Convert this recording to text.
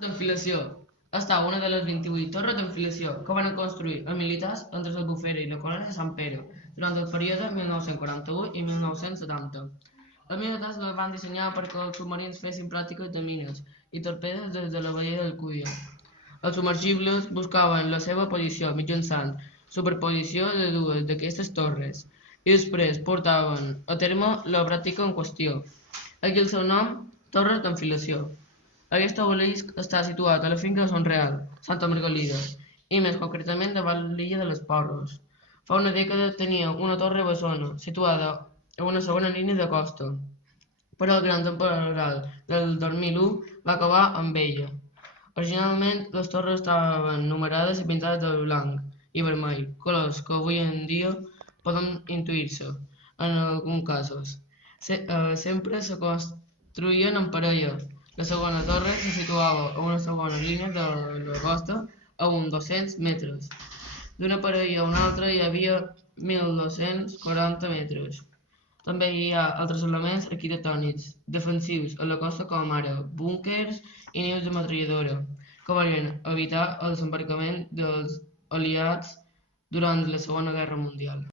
D'enfilació. Estava una de les 28 torres d'enfilació que van construir els militars entre l'Albufera i la colònia de Sant Pere durant el període 1941 i 1970. Els militars les van dissenyar perquè els submarins fessin pràctiques de mines i torpedes des de la badia d'Alcúdia. Els submergibles buscaven la seva posició mitjançant superposició de dues d'aquestes torres i després portaven a terme la pràctica en qüestió. Aquí el seu nom, torres d'enfilació. Aquest obelisc està situat a la finca de Son Real, Santa Margalida, i més concretament davant l'illa de les Porres. Fa una dècada tenia una torre bessona, situada a una segona línia de costa, però el gran temporal del 2001 va acabar amb ella. Originalment, les torres estaven numerades i pintades de blanc i vermell, colors que avui en dia poden intuir-se en alguns casos. Sempre se construïen en parella. La segona torre se situava a una segona línia de la costa a uns 200 metres. D'una parella a una altra hi havia 1.240 metres. També hi ha altres elements arquitectònics defensius a la costa com ara búnquers i nius de metralladora, que volien evitar el desembarcament dels aliats durant la Segona Guerra Mundial.